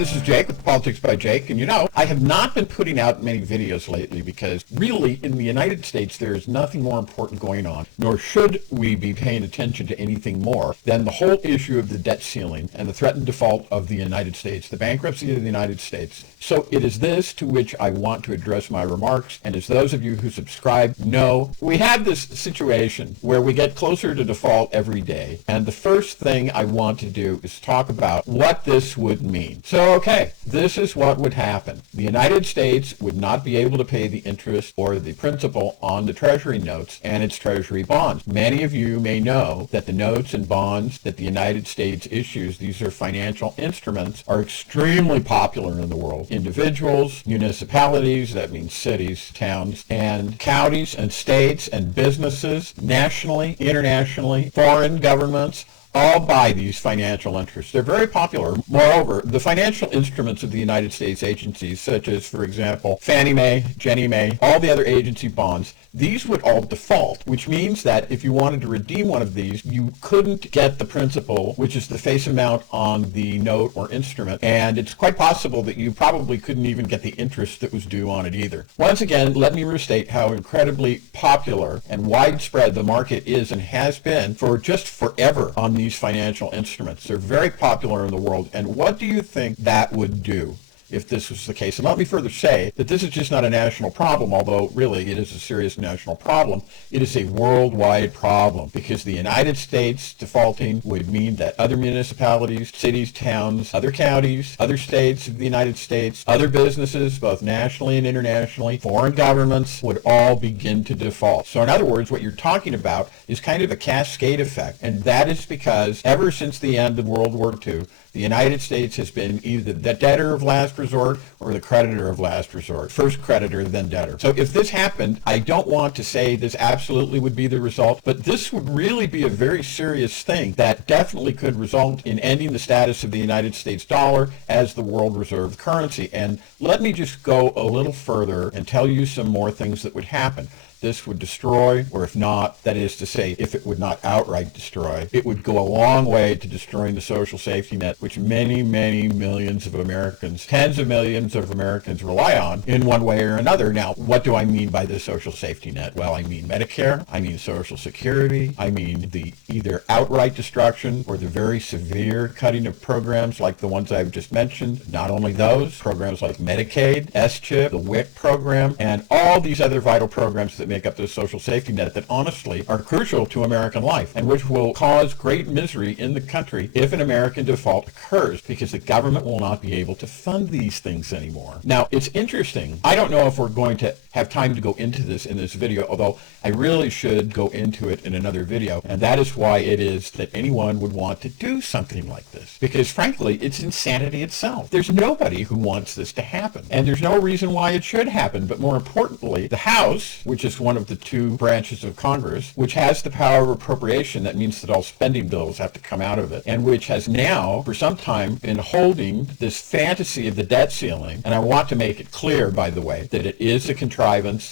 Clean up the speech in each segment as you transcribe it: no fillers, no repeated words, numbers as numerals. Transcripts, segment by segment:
this is Jake with Politics by Jake, and you know, I have not been putting out many videos lately because really in the United States there is nothing more important going on, nor should we be paying attention to anything more than the whole issue of the debt ceiling and the threatened default of the United States, the bankruptcy of the United States. So it is this to which I want to address my remarks, and as those of you who subscribe know, we have this situation where we get closer to default every day, and the first thing I want to do is talk about what this would mean. So, okay, this is what would happen. The United States would not be able to pay the interest or the principal on the Treasury notes and its Treasury bonds. Many of you may know that the notes and bonds that the United States issues, these are financial instruments, are extremely popular in the world. Individuals, municipalities, that means cities, towns, and counties and states and businesses, nationally, internationally, foreign governments, all buy these financial interests. They're very popular. Moreover, the financial instruments of the United States agencies, such as, for example, Fannie Mae, Ginnie Mae, all the other agency bonds, these would all default, which means that if you wanted to redeem one of these, you couldn't get the principal, which is the face amount on the note or instrument, and it's quite possible that you probably couldn't even get the interest that was due on it either. Once again, let me restate how incredibly popular and widespread the market is and has been for just forever on these financial instruments. They're very popular in the world, and what do you think that would do if this was the case? And let me further say that this is just not a national problem, although really it is a serious national problem. It is a worldwide problem because the United States defaulting would mean that other municipalities, cities, towns, other counties, other states of the United States, other businesses, both nationally and internationally, foreign governments would all begin to default. So in other words, what you're talking about is kind of a cascade effect, and that is because ever since the end of World War II, the United States has been either the debtor of last resort or the creditor of last resort. First creditor, then debtor. So if this happened, I don't want to say this absolutely would be the result, but this would really be a very serious thing that definitely could result in ending the status of the United States dollar as the world reserve currency. And let me just go a little further and tell you some more things that would happen. This would destroy, or if not, that is to say, if it would not outright destroy, it would go a long way to destroying the social safety net, which many, many millions of Americans, tens of millions of Americans rely on in one way or another. Now, what do I mean by the social safety net? Well, I mean Medicare, I mean Social Security, I mean the either outright destruction or the very severe cutting of programs like the ones I've just mentioned. Not only those, programs like Medicaid, S-CHIP, the WIC program, and all these other vital programs that make up the social safety net that honestly are crucial to American life and which will cause great misery in the country if an American default occurs because the government will not be able to fund these things anymore. Now, it's interesting. I don't know if we're going to have time to go into this in this video, although I really should go into it in another video, and that is why it is that anyone would want to do something like this, because frankly, it's insanity itself. There's nobody who wants this to happen, and there's no reason why it should happen, but more importantly, the House, which is one of the two branches of Congress, which has the power of appropriation, that means that all spending bills have to come out of it, and which has now, for some time, been holding this fantasy of the debt ceiling, and I want to make it clear, by the way, that it is a contrivance,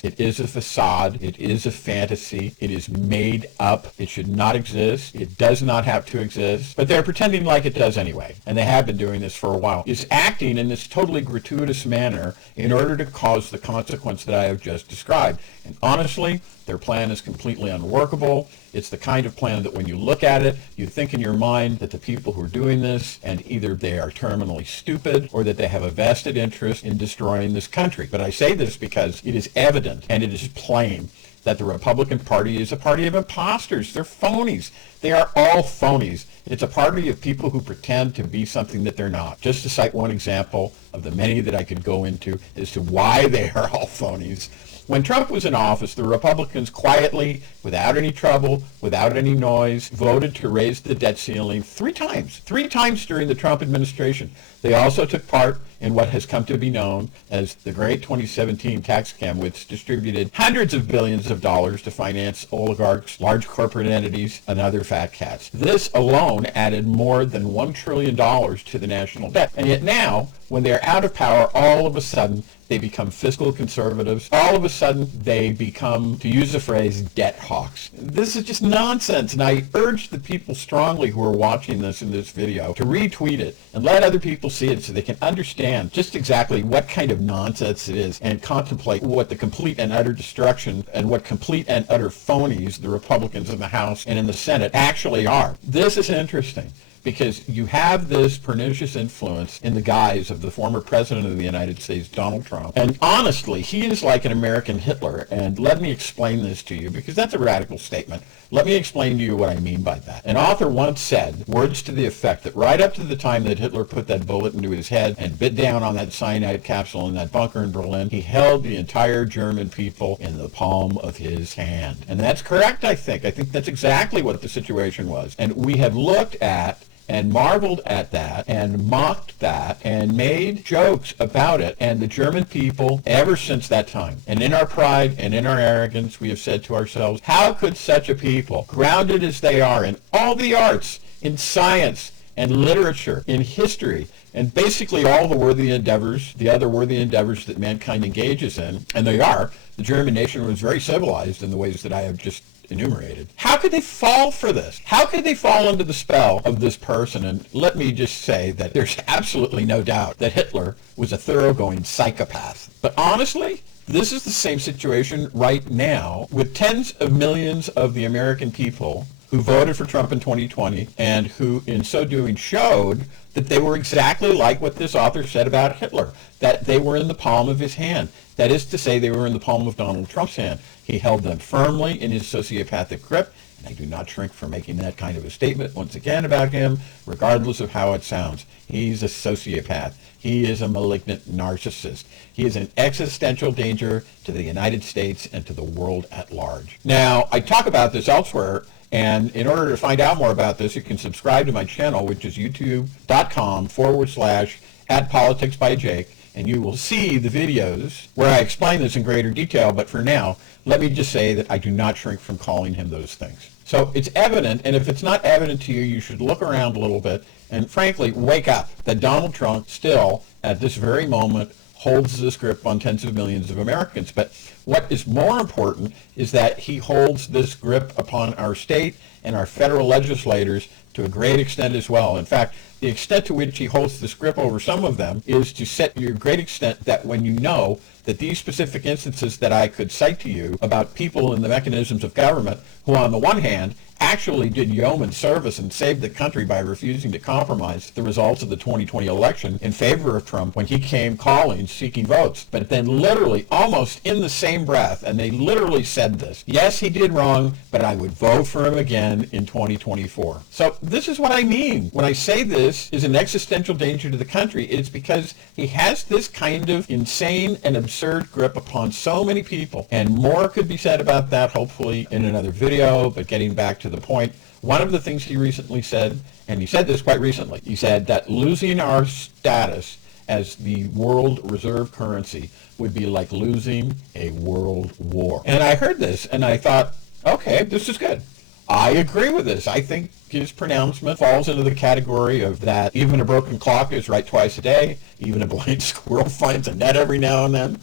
it is a facade, it is a fantasy, it is made up, it should not exist, it does not have to exist, but they're pretending like it does anyway, and they have been doing this for a while, is acting in this totally gratuitous manner in order to cause the consequence that I have just described. And honestly, their plan is completely unworkable. It's the kind of plan that when you look at it, you think in your mind that the people who are doing this, and either they are terminally stupid or that they have a vested interest in destroying this country. But I say this because it is evident and it is plain that the Republican Party is a party of imposters. They're phonies. They are all phonies. It's a party of people who pretend to be something that they're not. Just to cite one example of the many that I could go into as to why they are all phonies. When Trump was in office, the Republicans quietly, without any trouble, without any noise, voted to raise the debt ceiling three times during the Trump administration. They also took part in what has come to be known as the Great 2017 Tax Scam, which distributed hundreds of billions of dollars to finance oligarchs, large corporate entities, and other fat cats. This alone added more than $1 trillion to the national debt. And yet now, when they're out of power, all of a sudden, they become fiscal conservatives. All of a sudden, they become, to use the phrase, debt hawks. This is just nonsense, and I urge the people strongly who are watching this in this video to retweet it and let other people see it so they can understand just exactly what kind of nonsense it is and contemplate what the complete and utter destruction and what complete and utter phonies the Republicans in the House and in the Senate actually are. This is interesting, because you have this pernicious influence in the guise of the former president of the United States, Donald Trump. And honestly, he is like an American Hitler. And let me explain this to you, because that's a radical statement. Let me explain to you what I mean by that. An author once said words to the effect that right up to the time that Hitler put that bullet into his head and bit down on that cyanide capsule in that bunker in Berlin, he held the entire German people in the palm of his hand. And that's correct, I think. I think that's exactly what the situation was. And we have looked at and marveled at that and mocked that and made jokes about it and the German people ever since that time. And in our pride and in our arrogance, we have said to ourselves, how could such a people, grounded as they are in all the arts, in science and literature, in history, and basically all the worthy endeavors, the other worthy endeavors that mankind engages in, and they are, the German nation was very civilized in the ways that I have just enumerated. How could they fall for this? How could they fall under the spell of this person? And let me just say that there's absolutely no doubt that Hitler was a thoroughgoing psychopath. But honestly, this is the same situation right now with tens of millions of the American people who voted for Trump in 2020 and who in so doing showed that they were exactly like what this author said about Hitler, that they were in the palm of his hand. That is to say, they were in the palm of Donald Trump's hand. He held them firmly in his sociopathic grip, and I do not shrink from making that kind of a statement once again about him, regardless of how it sounds. He's a sociopath. He is a malignant narcissist. He is an existential danger to the United States and to the world at large. Now, I talk about this elsewhere, and in order to find out more about this, you can subscribe to my channel, which is youtube.com/@politicsbyjake, and you will see the videos where I explain this in greater detail. But for now, let me just say that I do not shrink from calling him those things. So it's evident, and if it's not evident to you, you should look around a little bit and frankly wake up that Donald Trump still, at this very moment, holds this grip on tens of millions of Americans. But what is more important is that he holds this grip upon our state and our federal legislators to a great extent as well. In fact, the extent to which he holds this grip over some of them is to such a great extent that when you know that these specific instances that I could cite to you about people in the mechanisms of government who, on the one hand, actually did yeoman service and saved the country by refusing to compromise the results of the 2020 election in favor of Trump when he came calling, seeking votes. But then literally, almost in the same breath, and they literally said this, yes, he did wrong, but I would vote for him again in 2024. So this is what I mean. When I say this is an existential danger to the country, it's because he has this kind of insane and absurd grip upon so many people. And more could be said about that, hopefully, in another video, but getting back to the point, one of the things he recently said, and he said this quite recently, he said that losing our status as the world reserve currency would be like losing a world war. And I heard this and I thought, okay, this is good. I agree with this. I think his pronouncement falls into the category of that even a broken clock is right twice a day, even a blind squirrel finds a net every now and then.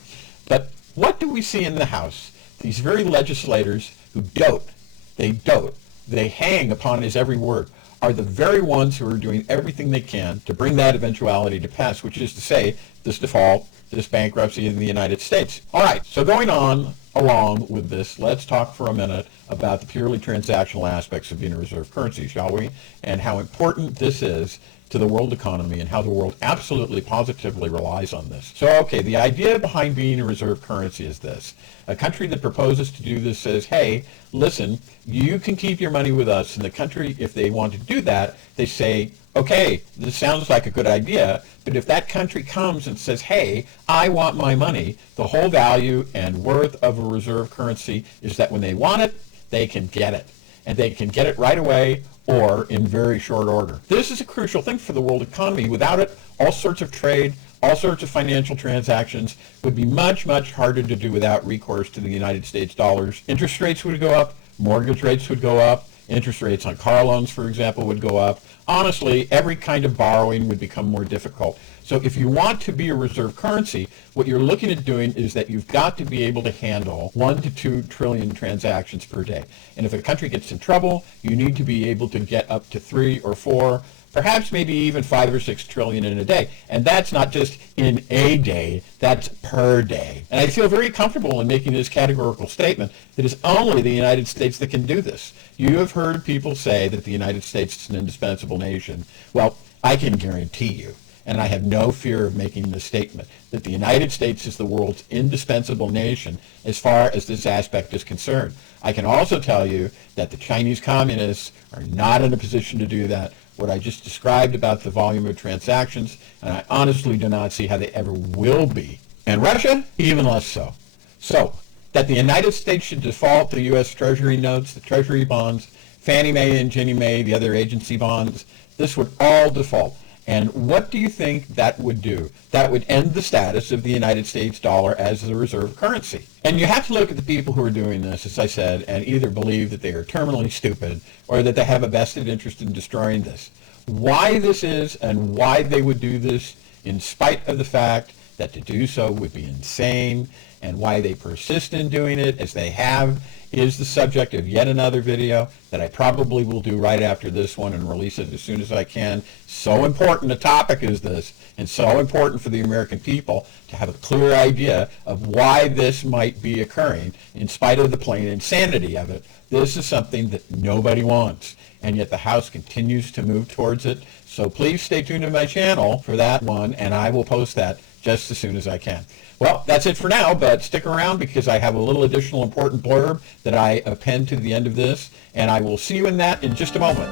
But what do we see in the House? These very legislators who dote, they hang upon his every word, are the very ones who are doing everything they can to bring that eventuality to pass, which is to say, this default, this bankruptcy in the United States. All right, so going on along with this, let's talk for a minute about the purely transactional aspects of being a reserve currency, shall we? And how important this is to the world economy and how the world absolutely positively relies on this. So, okay, the idea behind being a reserve currency is this. A country that proposes to do this says, hey, listen, you can keep your money with us. And the country, if they want to do that, they say, okay, this sounds like a good idea, but if that country comes and says, hey, I want my money, the whole value and worth of a reserve currency is that when they want it, they can get it. And they can get it right away or in very short order. This is a crucial thing for the world economy. Without it, all sorts of trade, all sorts of financial transactions would be much, much harder to do without recourse to the United States dollars. Interest rates would go up, mortgage rates would go up, Interest rates on car loans, for example, would go up. Honestly, every kind of borrowing would become more difficult. So if you want to be a reserve currency, what you're looking at doing is that you've got to be able to handle 1 to 2 trillion transactions per day. And if a country gets in trouble, you need to be able to get up to 3 or 4, perhaps maybe even 5 or 6 trillion in a day. And that's not just in a day, that's per day. And I feel very comfortable in making this categorical statement that it's only the United States that can do this. You have heard people say that the United States is an indispensable nation. Well, I can guarantee you, and I have no fear of making the statement, that the United States is the world's indispensable nation as far as this aspect is concerned. I can also tell you that the Chinese communists are not in a position to do that. What I just described about the volume of transactions, and I honestly do not see how they ever will be. And Russia, even less so. So, that the United States should default the U.S. Treasury notes, the Treasury bonds, Fannie Mae and Ginnie Mae, the other agency bonds, this would all default. And what do you think that would do? That would end the status of the United States dollar as the reserve currency. And you have to look at the people who are doing this, as I said, and either believe that they are terminally stupid or that they have a vested interest in destroying this. Why this is and why they would do this, in spite of the fact that to do so would be insane, and why they persist in doing it as they have, is the subject of yet another video that I probably will do right after this one and release it as soon as I can. So important a topic is this, and so important for the American people to have a clear idea of why this might be occurring in spite of the plain insanity of it. This is something that nobody wants, and yet the House continues to move towards it. So please stay tuned to my channel for that one, and I will post that just as soon as I can. Well, that's it for now, but stick around because I have a little additional important blurb that I append to the end of this, and I will see you in that in just a moment.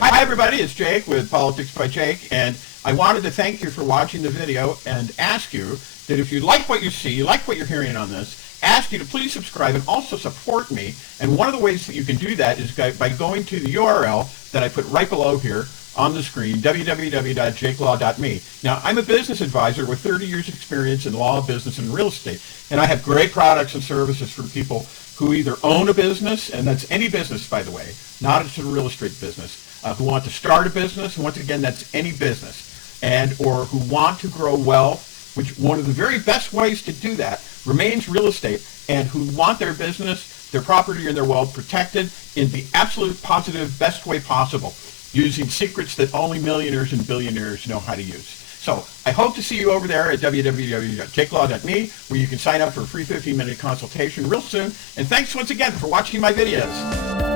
Hi everybody, it's Jake with Politics by Jake, and I wanted to thank you for watching the video and ask you that if you like what you see, you like what you're hearing on this, ask you to please subscribe and also support me. And one of the ways that you can do that is by going to the URL that I put right below here on the screen, www.jakelaw.me. Now, I'm a business advisor with 30 years experience in law, business, and real estate, and I have great products and services for people who either own a business, and that's any business, by the way, not just a real estate business, who want to start a business, and once again, that's any business, and or who want to grow wealth, which one of the very best ways to do that remains real estate, and who want their business, their property, and their wealth protected in the absolute positive best way possible, using secrets that only millionaires and billionaires know how to use. So I hope to see you over there at www.jakelaw.me, where you can sign up for a free 15-minute consultation real soon. And thanks once again for watching my videos.